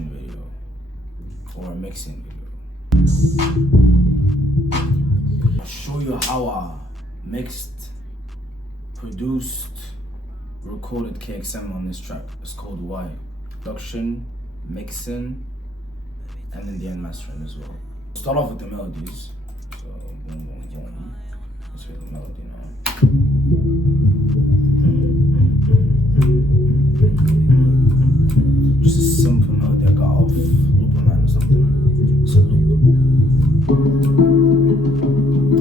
production video or a mixing video. I'll show you how I mixed, produced, recorded KXM on this track. It's called Y. Production, mixing, and then the end mastering as well. Start off with the melodies. So boom, boom, boom. Let's hear the melody now. Just a simple melody I got off Looperman or something. It's a loop.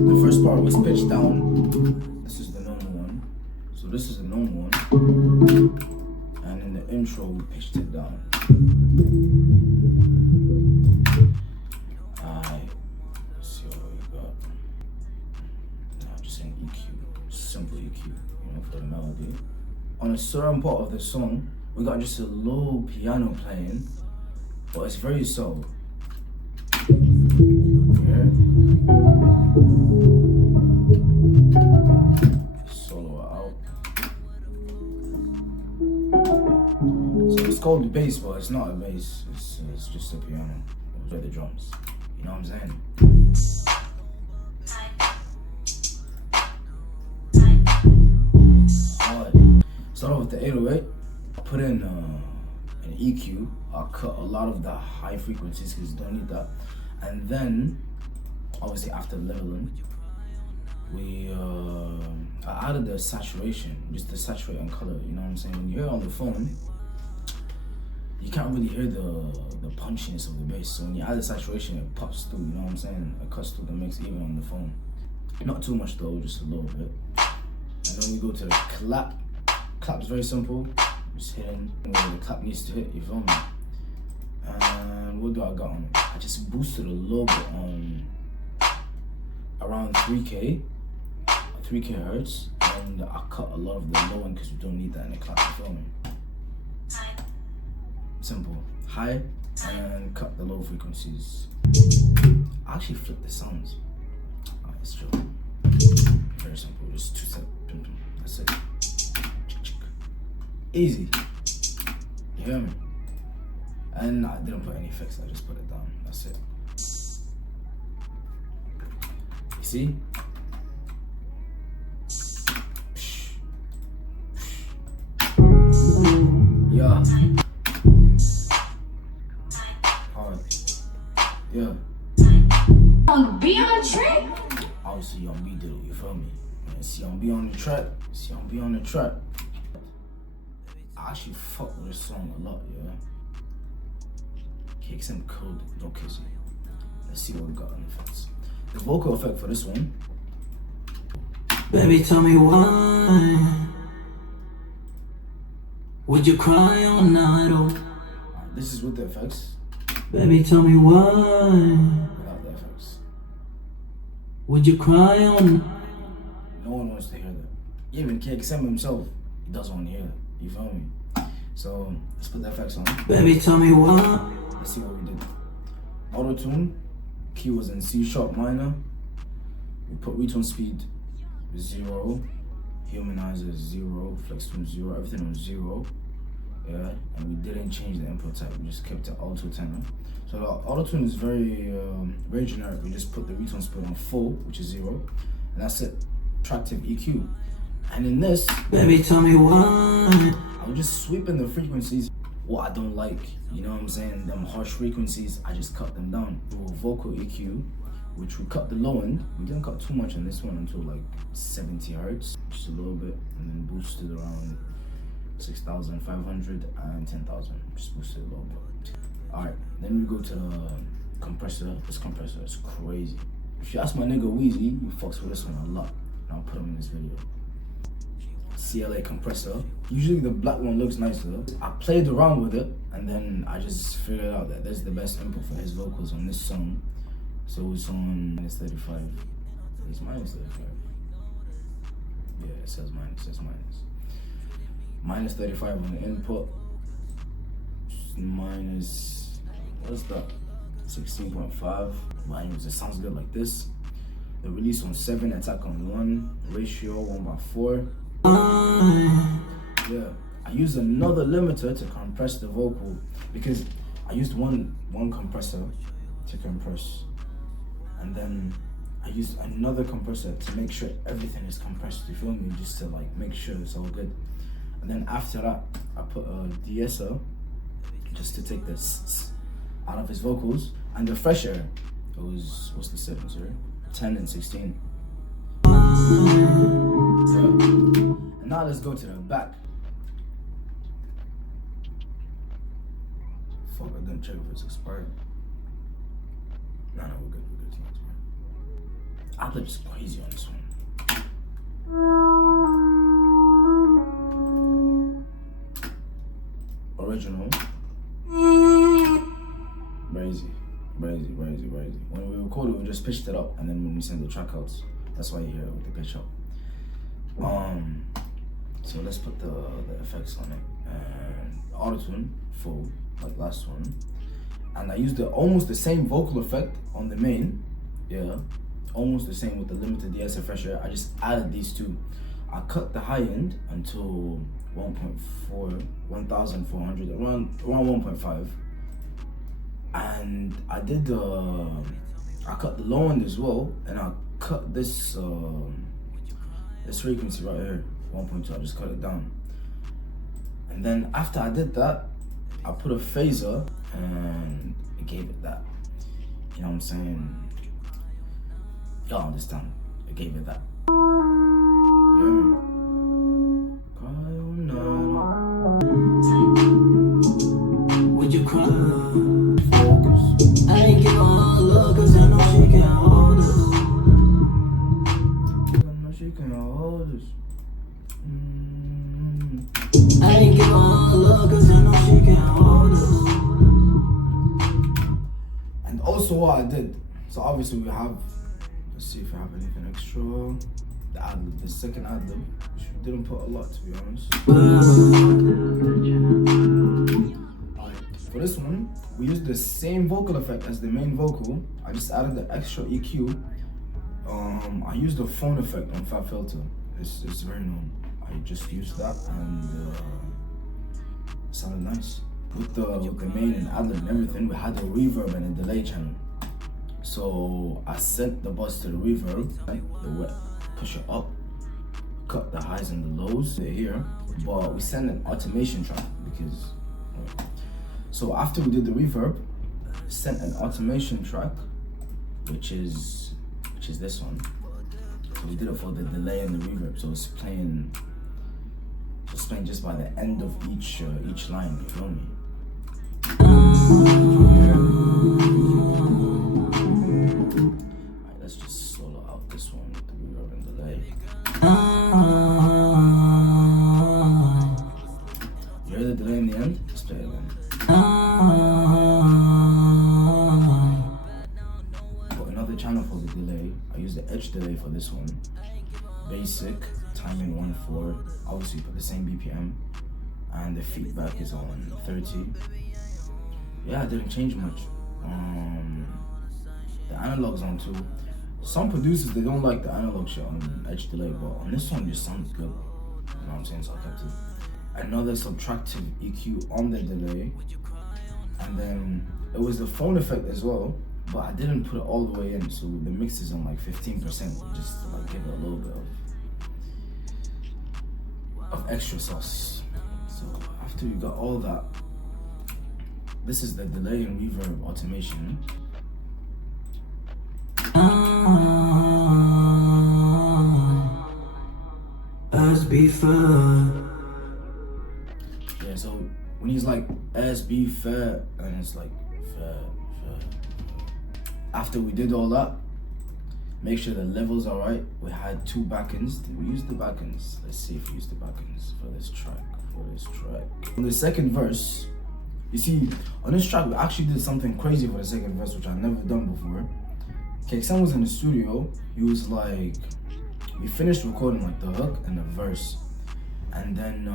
The first part was pitched down. This is the normal one. So this is the normal one. And in the intro we pitched it down. Alright, let's see what we got. Now just an EQ, simple EQ, for the melody. On a certain part of the song, we got just a low piano playing, but it's very subtle. Yeah. Solo it out. So it's called the bass, but it's not a bass. It's just a piano. Those are the drums. You know what I'm saying? Alright. Start off with the 808. I put in an EQ. I cut a lot of the high frequencies because you don't need that. And then, obviously after leveling, I added the saturation, just the saturate and color. You know what I'm saying? When you hear it on the phone, you can't really hear the punchiness of the bass. So when you add the saturation, it pops through, you know what I'm saying? It cuts through the mix even on the phone. Not too much though, just a little bit. And then we go to the clap. Clap is very simple. Just hitting where the clap needs to hit, you feel me? And what do I got on it? I just boosted a little bit on around 3K hertz. And I cut a lot of the low end because we don't need that in the clap, you feel me? Simple. High and cut the low frequencies. I actually flip the sounds. Alright, it's chill. Very simple. Just 2 step. That's it. Easy. You hear me? And I didn't put any effects. I just put it down. That's it. You see? Yeah. Yeah. Be on the track. Obviously, Young B did it, you feel me? And see Young B on the track. See Young B on the track. I actually fuck with this song a lot, yeah. KXM code, no kissing. Let's see what we got on the effects. The vocal effect for this one. Baby, tell me why would you cry all night? Oh, This is with the effects. baby, tell me why Without the effects. would you cry all night? No one wants to hear that. Even KXM himself, he doesn't want to hear that. You feel me? So let's put the effects on. Baby, tell me why. Let's see what we did. Auto tune, key was in C sharp minor. We put retone speed 0, humanizer 0, flex tune 0, everything was 0. Yeah, and we didn't change the input type. We just kept it auto tenor. So the auto tune is very generic. We just put the retone speed on full, which is 0, and that's it. Attractive EQ. And in this, Baby, tell me why. I'm just sweeping the frequencies. What I don't like, you know what I'm saying? Them harsh frequencies, I just cut them down. Vocal EQ, which we cut the low end. We didn't cut too much on this one until like 70 hertz, just a little bit, and then boosted around 6,500 and 10,000. Just boosted a little bit. All right, then we go to the compressor. This compressor is crazy. If you ask my nigga Weezy, he fucks with this one a lot, and I'll put him in this video. CLA compressor. Usually the black one looks nicer. I played around with it and then I just figured out that that's the best input for his vocals on this song. So it's on -35. It's -35. Yeah, it says minus. It's -35 on the input. Minus, what's that? 16.5. Anyways, it sounds good like this. The release on 7, attack on 1, ratio 1/4. Yeah, I use another limiter to compress the vocal because I used one compressor to compress, and then I used another compressor to make sure everything is compressed, you feel me? Just to like make sure it's all good. And then after that, I put a de-esser just to take the out of his vocals, and the fresh air. It was, what's the settings, right? 10 and 16. Yeah. And now let's go to the back. Fuck, I didn't check if it's expired. No, we're good, it's not expired. Ad-lib is crazy on this one. Original. Crazy. When we recorded, we just pitched it up, and then when we send the track out, that's why you hear it with the pitch up. So let's put the effects on it. And auto-tune, full, like last one. And I used almost the same vocal effect on the main, yeah. Almost the same with the limited de-esser fresh air. I just added these two. I cut the high end until 1,400, around 1.5. And I did I cut the low end as well, and I cut this frequency right here, 1.2. I just cut it down. And then after I did that, I put a phaser and I gave it that. You know what I'm saying? Y'all understand? I gave it that. You hear me? Would you cry? I ain't give her all love, cause I know she can't hold us. I ain't give her all love, cause I know she can't hold us. And also what I did, so obviously we have, let's see if I have anything extra. The ad-lib, the second ad-lib, which we didn't put a lot, to be honest. For this one, we used the same vocal effect as the main vocal. I just added the extra EQ. I used a phone effect on Fab Filter. It's very known. I just used that, and it sounded nice. With the main and ad-lib and everything, we had a reverb and a delay channel. So I sent the bus to the reverb, like the wet, push it up, cut the highs and the lows here, but we sent an automation track because. So after we did the reverb, sent an automation track, which is this one. So we did it for the delay and the reverb. So it's playing just by the end of each line. You feel me? Alright, let's just solo out this one with the reverb and delay. You hear the delay in the end? Let's play it again. Got another channel for the delay. I use the edge delay for this one. Basic, timing 1/4. Obviously put the same BPM. And the feedback is on 30. Yeah, it didn't change much. The analog's on 2. Some producers, they don't like the analog shit on edge delay, but on this one it just sounds good. You know what I'm saying? So I kept it. Another subtractive EQ on the delay, and then it was the phone effect as well, but I didn't put it all the way in, so the mix is on like 15%, just to like give it a little bit of extra sauce. So after you got all that, this is the delay and reverb automation. As before. Yeah, so when he's like SB fair, and it's like fair. After we did all that, make sure the levels are right. We had 2 backends. Did we use the backends? Let's see if we used the backends for this track. On the second verse, you see, on this track we actually did something crazy for the second verse, which I've never done before. KXM was in the studio. He was like, we finished recording like the hook and the verse, and then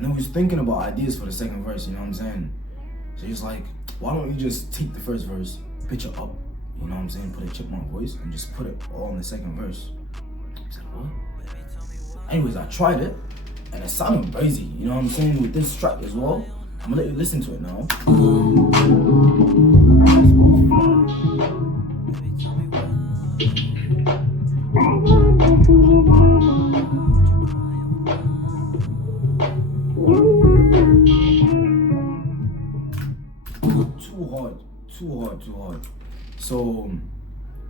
we was thinking about ideas for the second verse, you know what I'm saying? So he's like, why don't you just take the first verse, pitch it up, you know what I'm saying, put a chipmunk voice, and just put it all in the second verse. I said, what? Anyways, I tried it, and it sounded crazy, you know what I'm saying, with this track as well. I'm gonna let you listen to it now. Too hard. So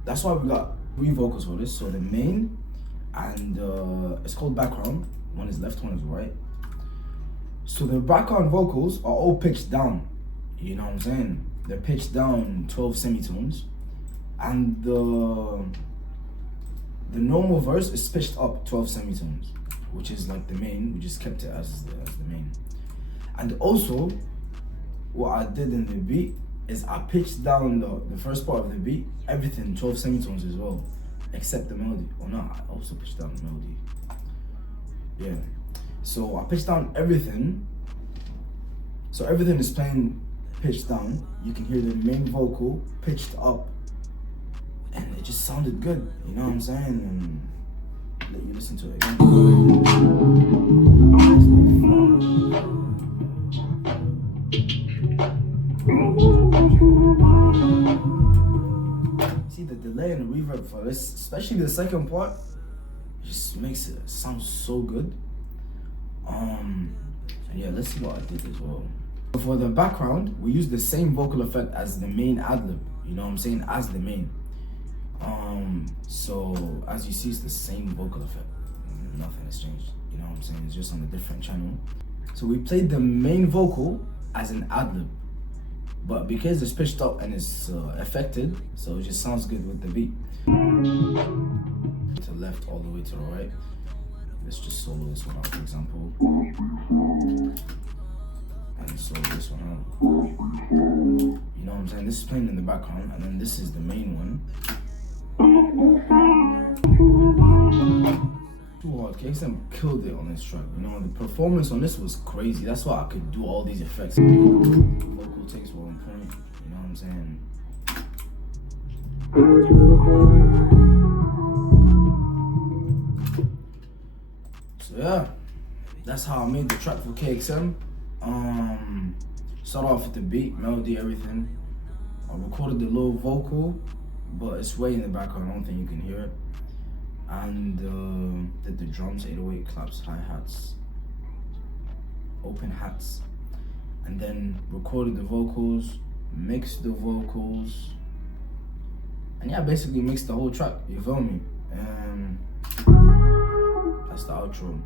that's why we got 3 vocals for this. So the main and it's called background. One is left, one is right. So the background vocals are all pitched down. You know what I'm saying? They're pitched down 12 semitones, and the normal verse is pitched up 12 semitones, which is like the main. We just kept it as the main. And also, what I did in the beat is I pitched down the first part of the beat, everything 12 semitones as well, except the melody. Or no, I also pitched down the melody. Yeah. So I pitched down everything. So everything is playing pitched down. You can hear the main vocal pitched up, and it just sounded good. You know what I'm saying? And let you listen to it again. See the delay and the reverb for this, especially the second part, just makes it sound so good. And yeah, let's see what I did as well. For the background, we use the same vocal effect as the main ad-lib, you know what I'm saying, as the main. So as you see, it's the same vocal effect. Nothing has changed, you know what I'm saying, it's just on a different channel. So we played the main vocal as an ad-lib, but because it's pitched up and it's affected, so it just sounds good with the beat. To left all the way to the right. Let's just solo this one out, for example. And solo this one out. You know what I'm saying? This is playing in the background, and then this is the main one. Too hard. KXM killed it on this track. You know, the performance on this was crazy. That's why I could do all these effects. Vocal takes were on point. You know what I'm saying? So yeah, that's how I made the track for KXM. Start off with the beat, melody, everything. I recorded the low vocal, but it's way in the background. I don't think you can hear it. And did the drums, 808 claps, hi-hats, open hats, and then recorded the vocals, mixed the vocals, and yeah, basically mixed the whole track. You feel me? And that's the outro.